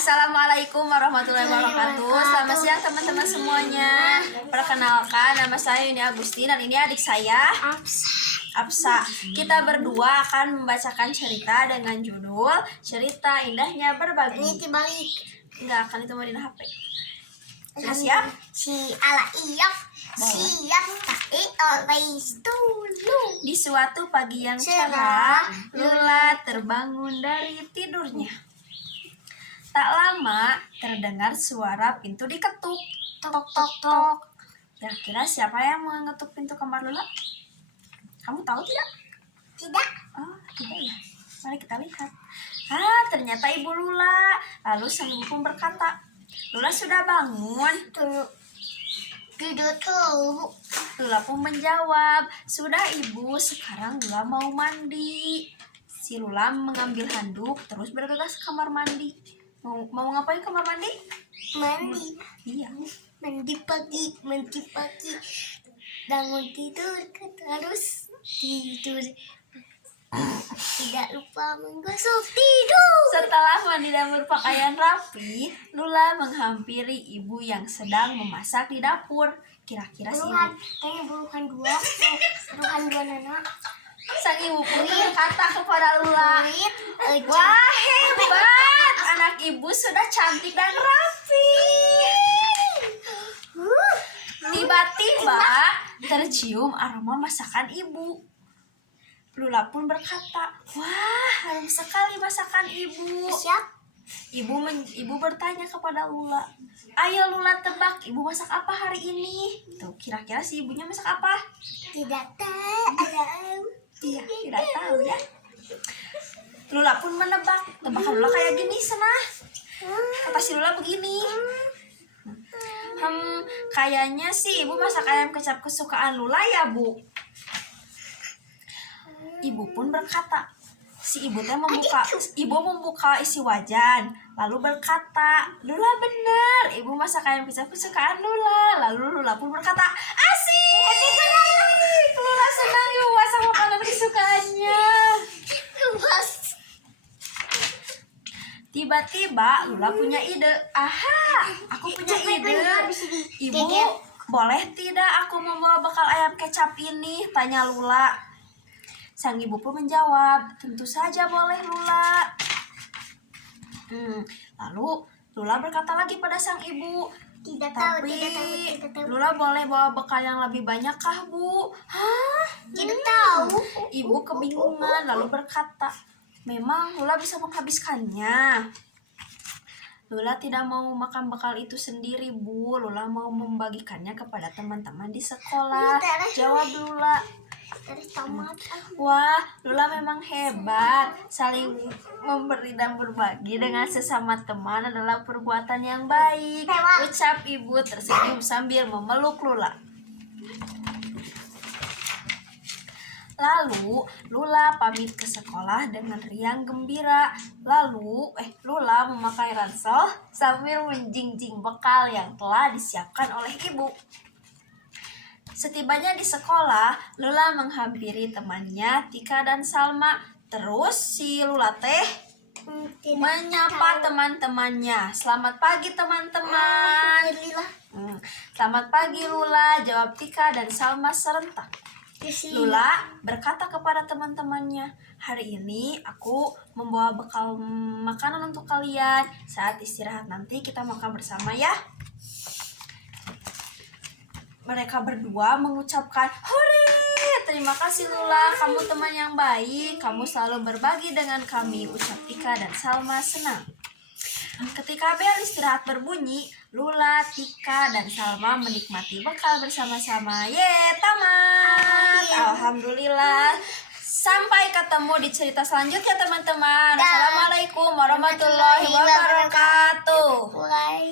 Assalamualaikum warahmatullahi wabarakatuh. Selamat siang teman-teman semuanya. Perkenalkan, nama saya Yuni Agusti dan ini adik saya Absa. Kita berdua akan membacakan cerita dengan judul Cerita Indahnya Berbagi. Ini dibalik. Enggak akan ditemenin HP. Sudah siap? Si ala iyok. Siap tapi always dulu. Di suatu pagi yang cerah, Lula terbangun dari tidurnya. Tak lama terdengar suara pintu diketuk. Tok tok tok. Kira-kira siapa yang mengetuk pintu kamar Lula? Kamu tahu tidak? Tidak. Oh, tidak ya. Mari kita lihat. Ternyata ibu Lula. Lalu sang ibu pun berkata, Lula sudah bangun. Tidak tahu. Lula pun menjawab, sudah ibu, sekarang Lula mau mandi. Si Lula mengambil handuk terus bergegas ke kamar mandi. Mau ngapain kamar mandi? Mandi. Iya. Mandi pagi. Bangun tidur terus tidur. Tidak lupa menggosok tidur. Setelah mandi dan berpakaian rapi, Lula menghampiri ibu yang sedang memasak di dapur. Kira-kira si ibu. Kayaknya buruhan dua nana. Sang ibu pun berkata kepada Lula, wah hebat, anak ibu sudah cantik dan rapi. Tiba-tiba tercium aroma masakan ibu. Lula pun berkata, wah harum sekali masakan ibu. Siap. Ibu bertanya kepada Lula, ayo Lula tebak, ibu masak apa hari ini? Tuh, kira-kira si ibunya masak apa? Tidak tahu. Iya, tidak tahu ya. Lula pun menebak. Tebakan Lula kayak gini, Senah. Kata si Lula begini. Kayaknya sih ibu masak ayam kecap kesukaan Lula ya, Bu. Ibu pun berkata, ibu membuka isi wajan, lalu berkata, Lula benar, ibu masak ayam kecap kesukaan Lula. Lalu Lula pun berkata, asik, Lula senang ibu masak makanan kesukaannya. Tiba-tiba Lula punya ide. Aku punya ide. Ibu, boleh tidak aku membawa bekal ayam kecap ini? Tanya Lula. Sang ibu pun menjawab, tentu saja boleh Lula. Lalu Lula berkata lagi pada sang ibu, Tidak tahu. Lula boleh bawa bekal yang lebih banyak kah, Bu? Tidak tahu. Ibu kebingungan lalu berkata, memang Lula bisa menghabiskannya. Lula tidak mau makan bekal itu sendiri, Bu. Lula mau membagikannya kepada teman-teman di sekolah. Jawab Lula. Wah, Lula memang hebat. Saling memberi dan berbagi dengan sesama teman adalah perbuatan yang baik. Ucap ibu tersenyum sambil memeluk Lula. Lalu Lula pamit ke sekolah dengan riang gembira. Lalu Lula memakai ransel sambil menjinjing bekal yang telah disiapkan oleh ibu. Setibanya di sekolah, Lula menghampiri temannya Tika dan Salma. Terus si Lula menyapa teman-temannya. Selamat pagi teman-teman. Selamat pagi Lula, jawab Tika dan Salma serentak. Lula berkata kepada teman-temannya, hari ini aku membawa bekal makanan untuk kalian. Saat istirahat nanti kita makan bersama ya. Mereka berdua mengucapkan, hore, terima kasih Lula, kamu teman yang baik, kamu selalu berbagi dengan kami, ucap Tika dan Salma senang. Ketika bel istirahat berbunyi, Lula, Tika, dan Salma menikmati bekal bersama-sama. Tamat. Alhamdulillah. Sampai ketemu di cerita selanjutnya teman-teman. Assalamualaikum warahmatullahi wabarakatuh.